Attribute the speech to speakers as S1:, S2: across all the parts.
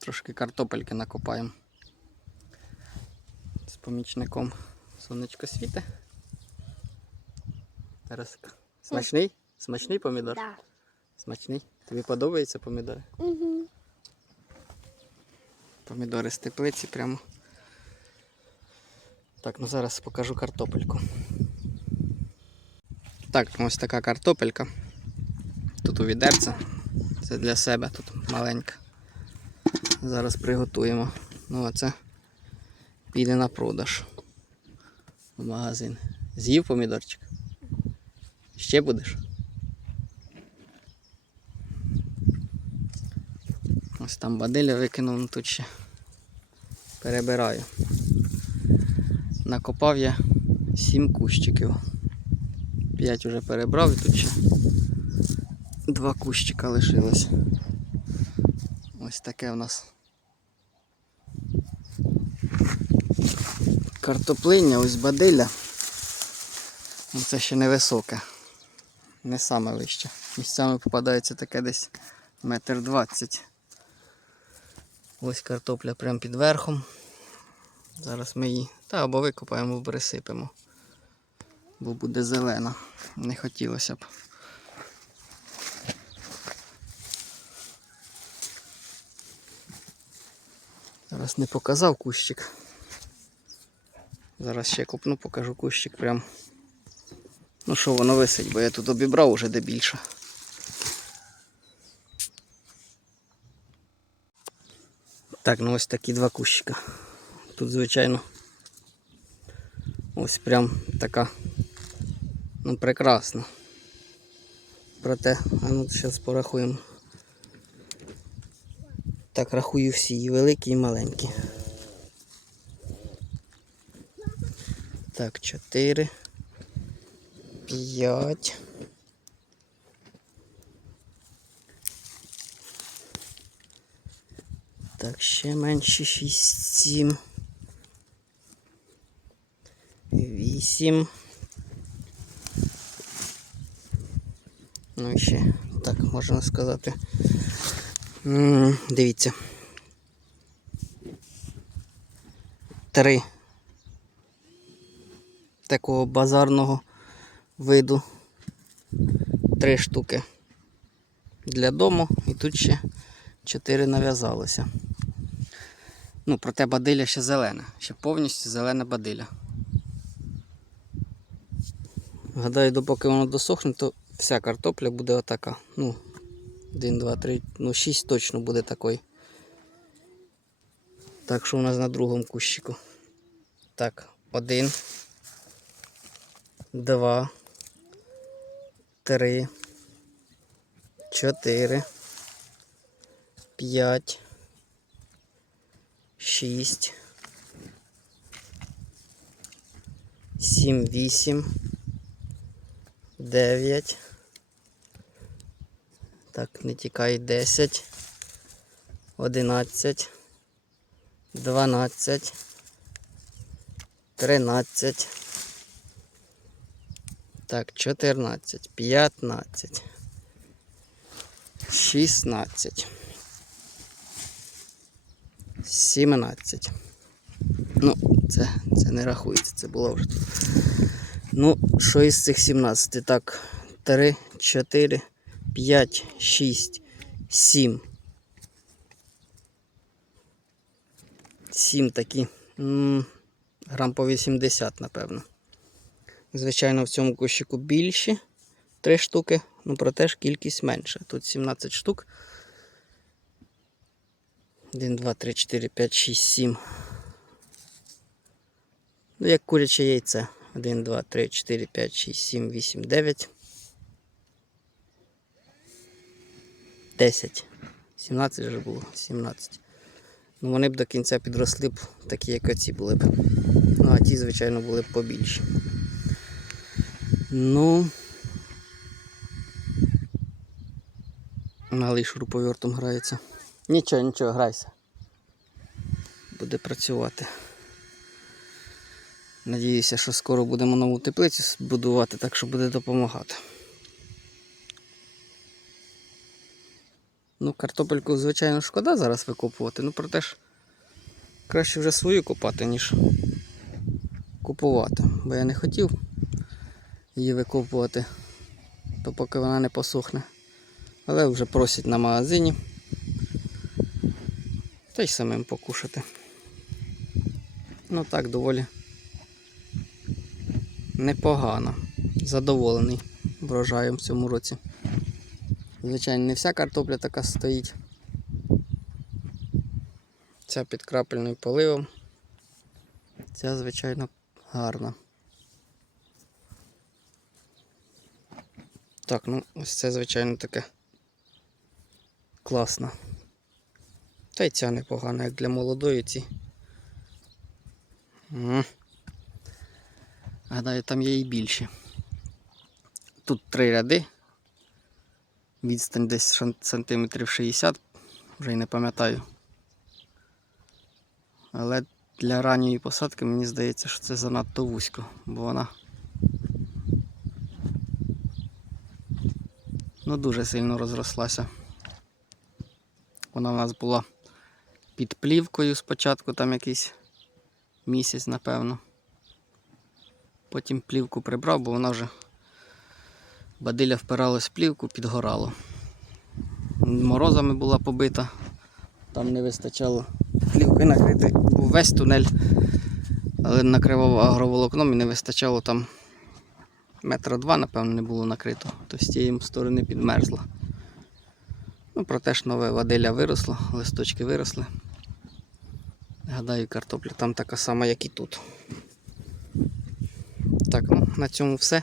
S1: Трошки картопельки накопаємо. З помічником сонечко світе. Зараз. Смачний? Смачний помідор?
S2: Да.
S1: Смачний. Тобі подобаються помідори?
S2: Угу.
S1: Помідори з теплиці прямо. Так, ну зараз покажу картопельку. Так, ось така картопелька. Тут у відерце. Це для себе тут маленька. Зараз приготуємо. Ну а це піде на продаж в магазин. З'їв помідорчик? Ще будеш? Ось там бадиля викинув, ну тут ще перебираю. Накопав я 7 кущиків. 5 вже перебрав і тут ще два кущика лишилось. Ось таке в нас картоплиння, ось бадилля. Ну, Це ще невисоке. Не саме вище. Місцями попадається таке десь метр двадцять. Ось картопля прямо під верхом. Зараз ми її та або викопаємо, або пересипемо. Бо буде зелена. Не хотілося б. Зараз не показав кущик. Зараз ще купну, покажу кущик прям. Ну що воно висить, бо я тут обібрав уже де більше. Так, ну ось такі два кущика. Тут, звичайно, ось прям така, ну, прекрасна. Проте, а ну зараз порахуємо. Так, рахую всі, і великі, і маленькі. Так, чотири. П'ять. Так, ще менше 6, 7. 8. Ну і ще, так, можна сказати. Дивіться. Три такого базарного виду. Три штуки для дому і тут ще чотири нав'язалося. Ну, проте бадиля ще зелена, ще повністю зелена бадиля. Гадаю, допоки воно досохне, то вся картопля буде отака. Ну, 1, 2, 3, ну 6 точно буде такої. Так що у нас на другому кущику. Так, один, два, три, чотири, п'ять, шість, сім, вісім, дев'ять. Так, не тікай, десять, одинадцять, дванадцять, тринадцять. Так, 14, 15, 16, 17. Ну, це, це не рахується, це було вже. Ну, що із цих 17? Так, 3, 4, 5, 6, 7. 7 такі. Грам по 80, напевно. Звичайно, в цьому кущику більші 3 штуки, ну проте ж кількість менша. Тут 17 штук. 1, 2, 3, 4, 5, 6, 7. Ну, як куряче яйце. 1, 2, 3, 4, 5, 6, 7, 8, 9. 10. 17 вже було. 17. Ну вони б до кінця підросли б такі, як оці були б. Ну, а ті, звичайно, були б побільші. Ну. Малий шуруповертом грається. Нічого, нічого, грайся. Буде працювати. Надіюся, що скоро будемо нову теплицю будувати, так що буде допомагати. Ну, картопельку, звичайно, шкода зараз викопувати, ну проте ж краще вже свою копати, ніж купувати. Бо я не хотів її викопувати, то поки вона не посохне. Але вже просять на магазині. Та й самим покушати. Ну так, доволі непогано. Задоволений врожаєм в цьому році. Звичайно, не вся картопля така стоїть. Ця під крапельним поливом. Ця, звичайно, гарна. Так, ну ось це, звичайно, таке класно. Та й ця непогана, як для молодої ці. Гадаю, там є і більші. Тут три ряди. Відстань десь сантиметрів 60, вже й не пам'ятаю. Але для ранньої посадки мені здається, що це занадто вузько, бо вона ну, дуже сильно розрослася. Вона в нас була під плівкою спочатку, там якийсь місяць, напевно. Потім плівку прибрав, бо вона вже бадиля впиралась в плівку, підгорало. Морозами була побита, там не вистачало плівки накрити. Весь тунель, але накривав агроволокном і не вистачало там метра два, напевно, не було накрито, то з тієї сторони підмерзла. Ну, проте ж нове ваделя виросло, листочки виросли. Гадаю, картопля там така сама, як і тут. Так, ну на цьому все.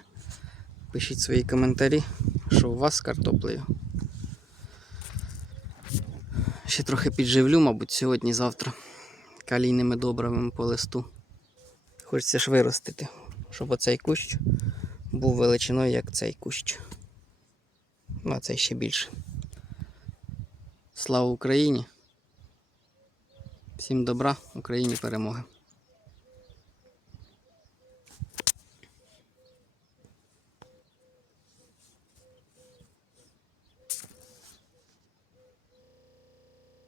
S1: Пишіть свої коментарі, що у вас з картоплею. Ще трохи підживлю, мабуть, сьогодні-завтра калійними добривами по листу. Хочеться ж виростити, щоб оцей кущ був величиною, як цей кущ. Ну, а цей ще більше. Слава Україні! Всім добра, Україні перемоги!